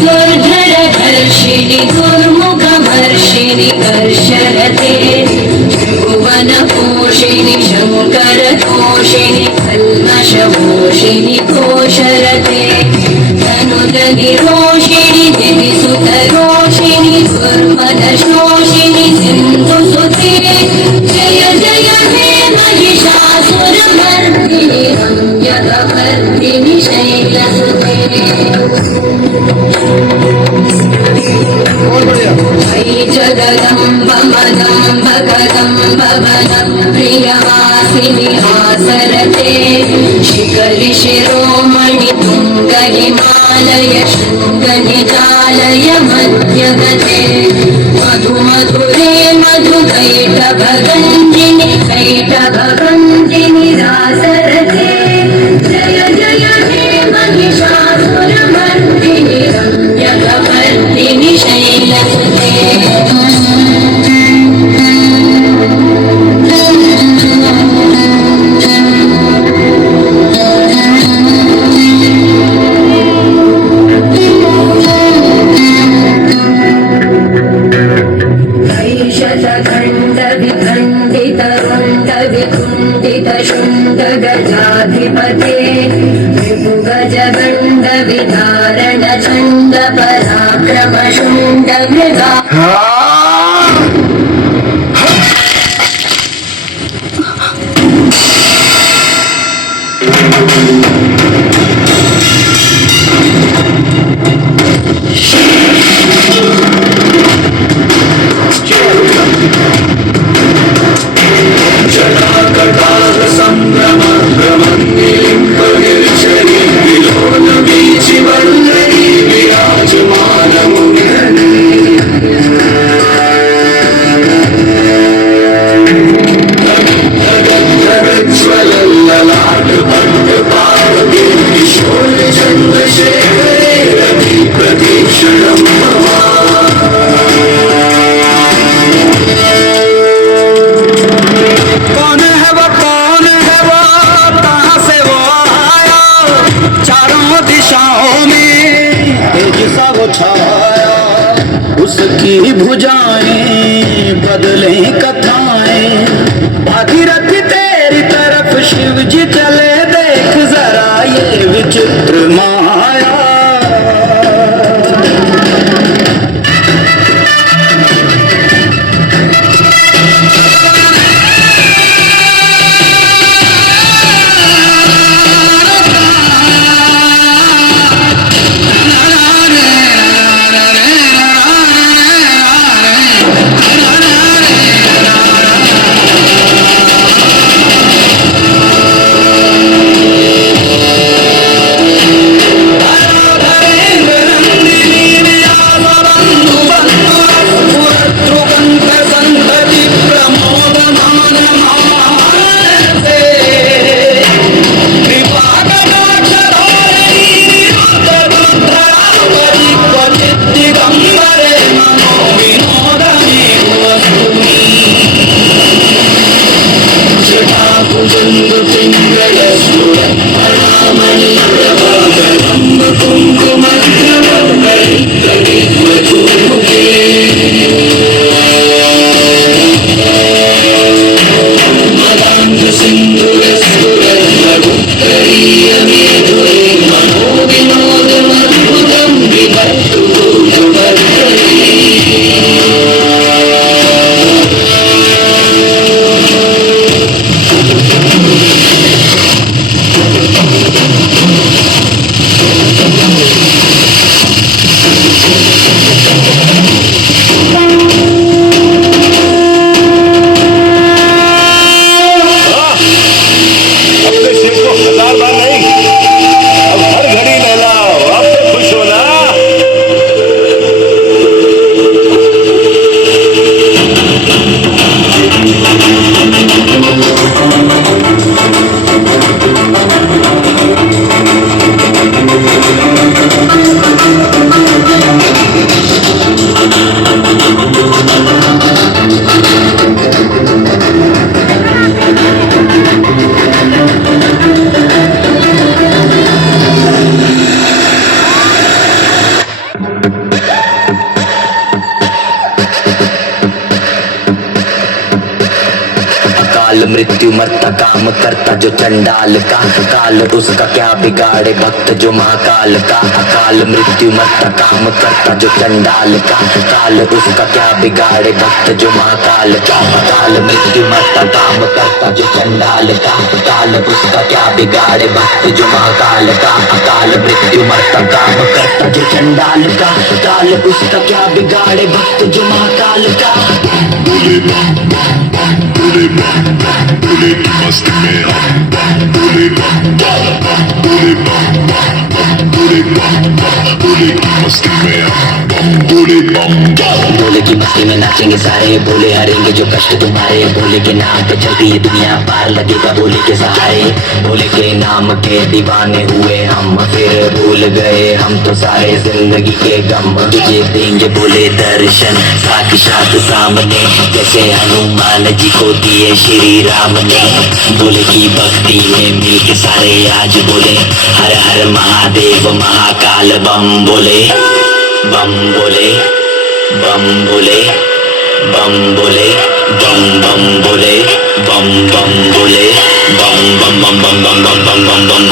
दुर्धरधर्षिणि दुर्मुखमर्षिणि कर्षरते त्रिभुवनपोषिणि शङ्करतोषिणि कल्मषमोषिणि घोषरते धनुजनिरोषिणि दिविसुतरोषिणि दुर्मदशोषिणि सिन्धुसुते जय जय हे महिषासुरमर्दिनि रम्यकपर्दिनि शैलसुते ऐ जगदम्ब मदम्ब कदम्ब वनप्रियवासिनि हासरते शिखरि शिरोमणि तुङ्ग हिमालय शृङ्ग निजालय मध्यगते मधु मधुरे कैटभगञ्जिनि रासरते जय जय हे महिषासुरमर्दिनि रम्यकपर्दिनि शैलसुते शुण्ड गजाधिपते विभुगजगण्ड विदारण चण्ड पराक्रम शुण्ड मृगा उसकी भुजाएं बदले कथाएं भागीरथ तेरी तरफ शिव जी चले देख जरा ये विचित्र माया मृत्यु मरता काम करता जो चंडाल का, काल उसका क्या बिगाड़े भक्त जो महाकाल का। अकाल मृत्यु मरता काम करता जो चंडाल का, काल उसका क्या बिगाड़े भक्त जो महाकाल का। अकाल मृत्यु मरता काम करता जो चंडाल का, काल उसका क्या बिगाड़े भक्त जो महाकाल का। अकाल मृत्यु मरता काम करता जो चंडाल का, काल उसका क्या बिगाड़े भक्त जो महाकाल का। बोले की मस्ती में हम बोले की मस्ती में हम बोले की मस्ती में नाचेंगे सारे, बोले हरेंगे जो कष्ट तुम्हारे। बोले के नाम पे चलती है दुनिया पार लगेगा बोले के सहारे। बोले के नाम के दीवाने हुए हम, फिर भूल गए हम तो सारे जिंदगी के गम। तुझे देंगे बोले दर्शन साक्षात सामने, जैसे हनुमान जी को दिए श्री राम ने। बोले की भक्ति में मिल के सारे आज बोले हर हर महादेव महाकाल बम बोले, बम बोले, बम बोले, बम बोले, बम बम बोले, बम बम बोले, बम बम बम बम बम बम बम बम बम।